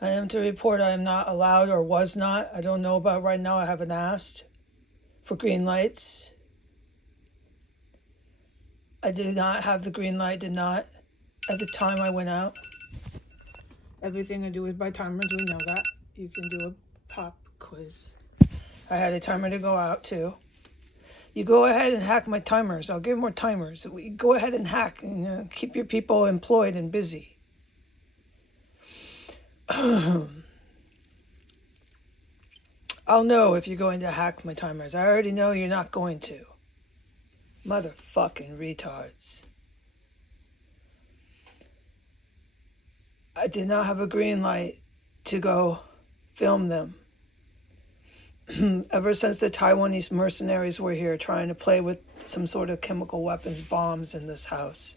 I am to report I am not allowed or was not. I don't know about right now. I haven't asked for green lights. I did not have the green light, did not at the time I went out. Everything I do is by timers, we know that. You can do a pop quiz. I had a timer to go out too. You go ahead and hack my timers. I'll give more timers. We go ahead and hack and keep your people employed and busy. I'll know if you're going to hack my timers. I already know you're not going to. Motherfucking retards. I did not have a green light to go film them. Ever since the Taiwanese mercenaries were here trying to play with some sort of chemical weapons, bombs in this house,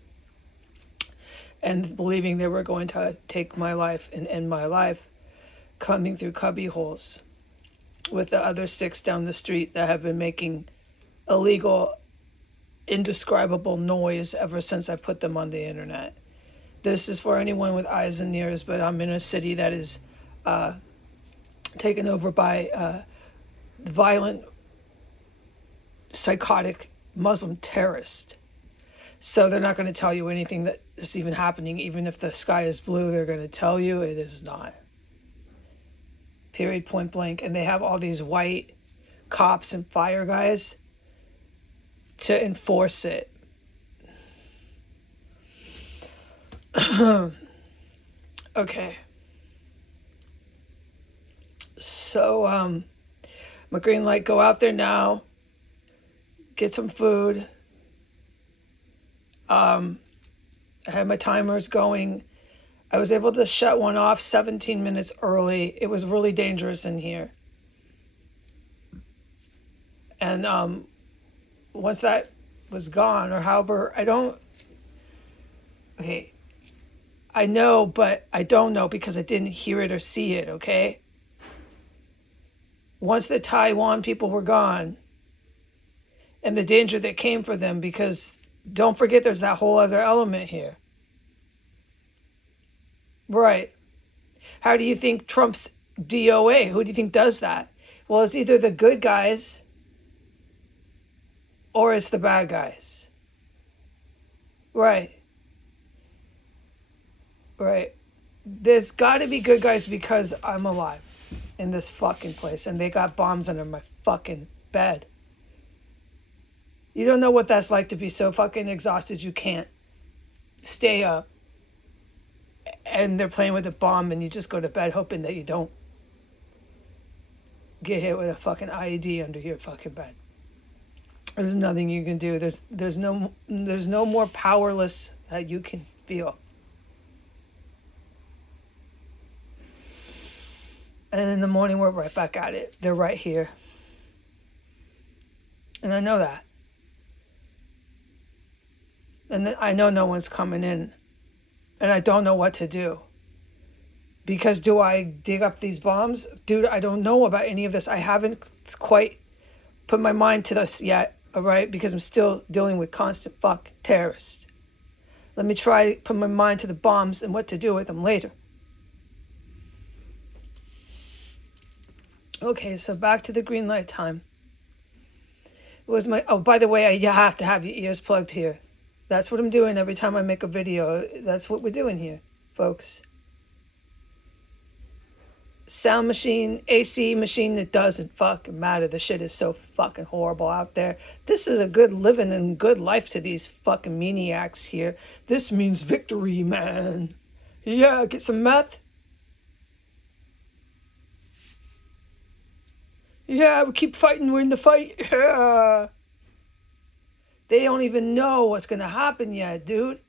and believing they were going to take my life and end my life, coming through cubby holes with the other 6 down the street that have been making illegal, indescribable noise ever since I put them on the internet. This is for anyone with eyes and ears, but I'm in a city that is taken over by violent, psychotic Muslim terrorist. So they're not going to tell you anything that is even happening. Even if the sky is blue, they're going to tell you it is not. Period, point blank. And they have all these white cops and fire guys to enforce it. Okay. So, my green light, go out there now, get some food. I had my timers going. I was able to shut one off 17 minutes early. It was really dangerous in here. And once that was gone, or however, okay, I know, but I don't know because I didn't hear it or see it, okay? Once the Taiwan people were gone, and the danger that came for them, because don't forget there's that whole other element here. Right. How do you think Trump's DOA, who do you think does that? Well, it's either the good guys or it's the bad guys. Right. Right. There's got to be good guys because I'm alive in this fucking place and they got bombs under my fucking bed. You don't know what that's like to be so fucking exhausted you can't stay up and they're playing with a bomb and you just go to bed hoping that you don't get hit with a fucking IED under your fucking bed. There's nothing you can do. There's no more powerless that you can feel. And in the morning we're right back at it. They're right here. And I know that. And I know no one's coming in. And I don't know what to do. Because do I dig up these bombs? Dude, I don't know about any of this. I haven't quite put my mind to this yet, all right? Because I'm still dealing with constant fuck terrorists. Let me try put my mind to the bombs and what to do with them later. Okay, so back to the green light time. It was my, oh, by the way, you have to have your ears plugged here. That's what I'm doing every time I make a video. That's what we're doing here, folks. Sound machine, AC machine, it doesn't fucking matter. The shit is so fucking horrible out there. This is a good living and good life to these fucking maniacs here. This means victory, man. Yeah, get some meth. Yeah, we keep fighting. We're in the fight. Yeah. They don't even know what's going to happen yet, dude.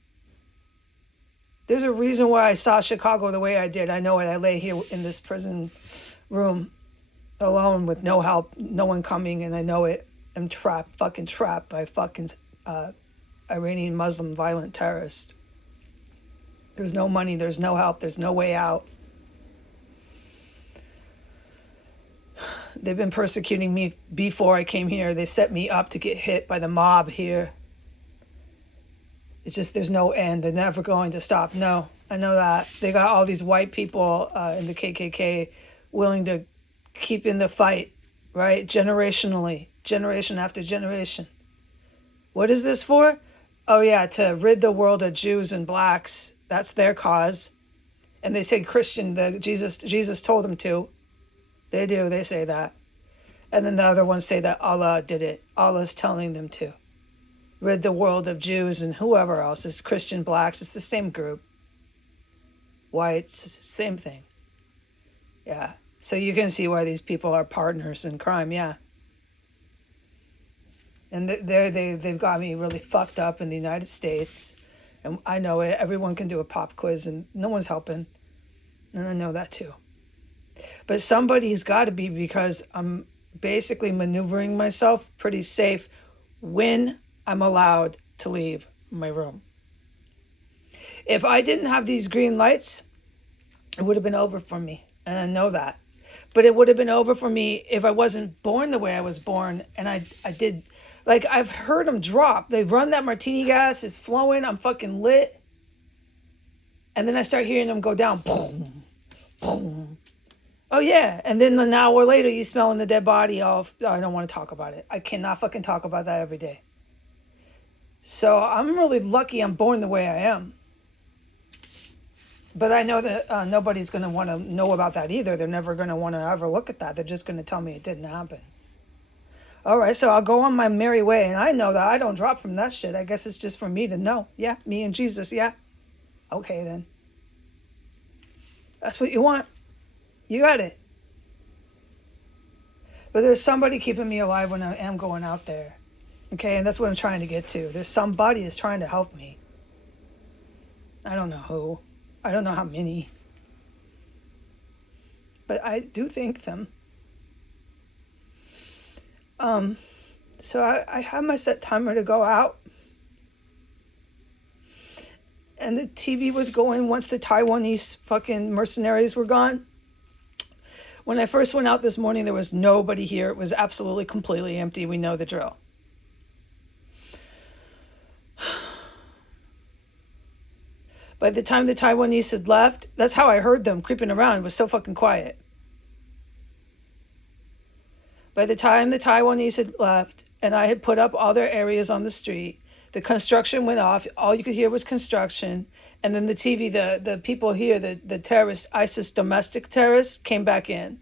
There's a reason why I saw Chicago the way I did. I know it. I lay here in this prison room alone with no help, no one coming, and I know it. I'm trapped, fucking trapped by fucking Iranian Muslim violent terrorists. There's no money, there's no help, there's no way out. They've been persecuting me before I came here. They set me up to get hit by the mob here. It's just there's no end. They're never going to stop. No. I know that. They got all these white people in the KKK willing to keep in the fight, right? Generationally, generation after generation. What is this for? Oh, yeah, to rid the world of Jews and blacks. That's their cause. And they say Christian, Jesus told them to. They do, they say that. And then the other ones say that Allah did it. Allah's telling them to. Rid the world of Jews and whoever else. It's Christian, blacks, it's the same group. Whites, same thing. Yeah. So you can see why these people are partners in crime, yeah. And they've got me really fucked up in the United States. And I know it. Everyone can do a pop quiz and no one's helping. And I know that too. But somebody's got to be, because I'm basically maneuvering myself pretty safe when I'm allowed to leave my room. If I didn't have these green lights, it would have been over for me. And I know that. But it would have been over for me if I wasn't born the way I was born. And I did, like, I've heard them drop. They run that martini gas, it's flowing, I'm fucking lit. And then I start hearing them go down. Boom, boom. Oh, yeah. And then an hour later, you smelling the dead body of, oh, I don't want to talk about it. I cannot fucking talk about that every day. So I'm really lucky I'm born the way I am. But I know that nobody's going to want to know about that either. They're never going to want to ever look at that. They're just going to tell me it didn't happen. All right, so I'll go on my merry way. And I know that I don't drop from that shit. I guess it's just for me to know. Yeah, me and Jesus, yeah. Okay, then. That's what you want. You got it. But there's somebody keeping me alive when I am going out there. Okay, and that's what I'm trying to get to. There's somebody that's trying to help me. I don't know who. I don't know how many. But I do thank them. So I have my set timer to go out. And the TV was going once the Taiwanese fucking mercenaries were gone. When I first went out this morning, there was nobody here. It was absolutely completely empty. We know the drill. By the time the Taiwanese had left, that's how I heard them creeping around. It was so fucking quiet. By the time the Taiwanese had left and I had put up all their areas on the street, the construction went off. All you could hear was construction. And then the TV, the people here, the terrorists, ISIS domestic terrorists, came back in.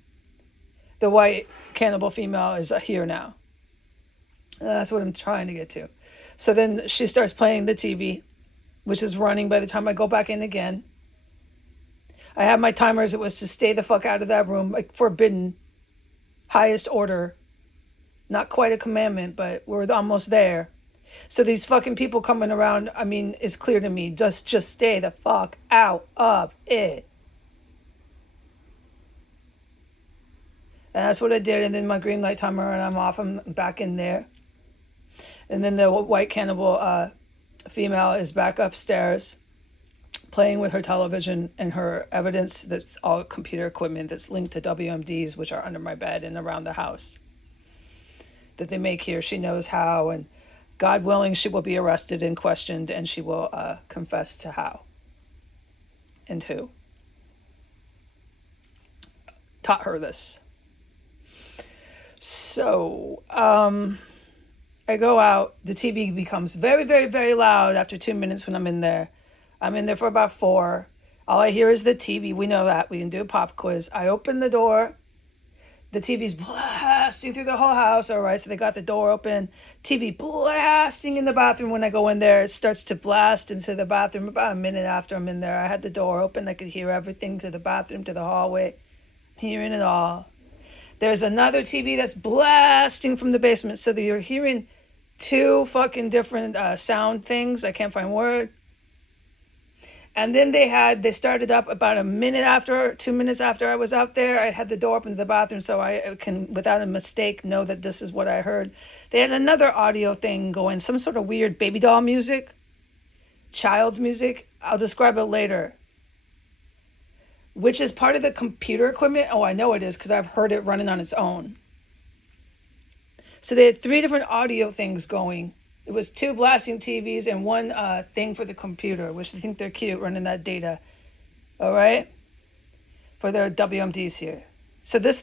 The white cannibal female is here now. And that's what I'm trying to get to. So then she starts playing the TV, which is running by the time I go back in again. I have my timers. It was to stay the fuck out of that room, like forbidden, highest order. Not quite a commandment, but we're almost there. So these fucking people coming around, I mean, it's clear to me, just stay the fuck out of it. And that's what I did. And then my green light timer, and I'm off. I'm back in there. And then the white cannibal female is back upstairs playing with her television and her evidence. That's all computer equipment that's linked to WMDs, which are under my bed and around the house that they make here. She knows how, and God willing, she will be arrested and questioned, and she will confess to how and who taught her this. So I go out. The TV becomes very, very, very loud after 2 minutes when I'm in there. I'm in there for about 4. All I hear is the TV. We know that. We can do a pop quiz. I open the door. The TV's blasting through the whole house. All right, so they got the door open. TV blasting in the bathroom. When I go in there, it starts to blast into the bathroom. About a minute after I'm in there, I had the door open. I could hear everything, to the bathroom, to the hallway. Hearing it all. There's another TV that's blasting from the basement. So that you're hearing 2 fucking different sound things. I can't find word. And then they started up about a minute after, 2 minutes after I was out there. I had the door open to the bathroom so I can, without a mistake, know that this is what I heard. They had another audio thing going, some sort of weird baby doll music, child's music. I'll describe it later. Which is part of the computer equipment. Oh, I know it is because I've heard it running on its own. So they had 3 different audio things going. It was 2 blasting TVs and 1 thing for the computer, which I think they're cute, running that data. All right, for their WMDs here. So this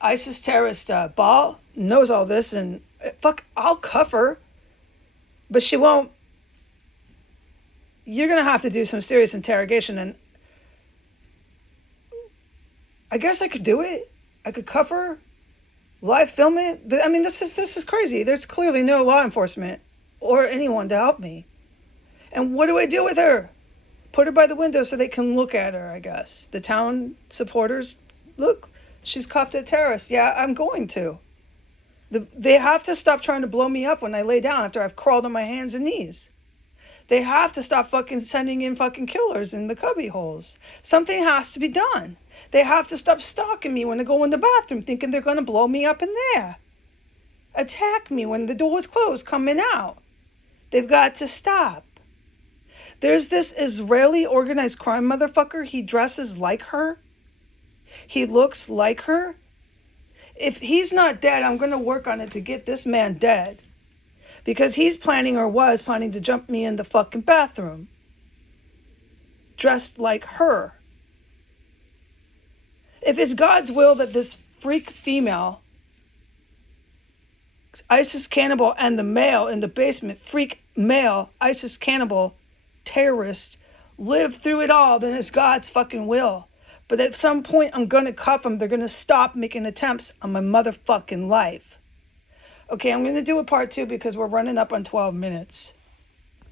ISIS terrorist Ball knows all this, and fuck, I'll cuff her, but she won't. You're gonna have to do some serious interrogation, and I guess I could do it. I could cuff her, live film it. But I mean, this is crazy. There's clearly no law enforcement or anyone to help me. And what do I do with her? Put her by the window so they can look at her, I guess. The town supporters, look, she's cuffed at terrorists. Yeah, I'm going to. They have to stop trying to blow me up when I lay down after I've crawled on my hands and knees. They have to stop fucking sending in fucking killers in the cubby holes. Something has to be done. They have to stop stalking me when I go in the bathroom thinking they're going to blow me up in there. Attack me when the door's closed coming out. They've got to stop. There's this Israeli organized crime motherfucker. He dresses like her. He looks like her. If he's not dead, I'm going to work on it to get this man dead. Because he's planning or was planning to jump me in the fucking bathroom. Dressed like her. If it's God's will that this freak female, ISIS cannibal, and the male in the basement, freak male, ISIS cannibal, terrorist, live through it all, then it's God's fucking will. But at some point, I'm going to cuff them. They're going to stop making attempts on my motherfucking life. Okay, I'm going to do a part 2 because we're running up on 12 minutes.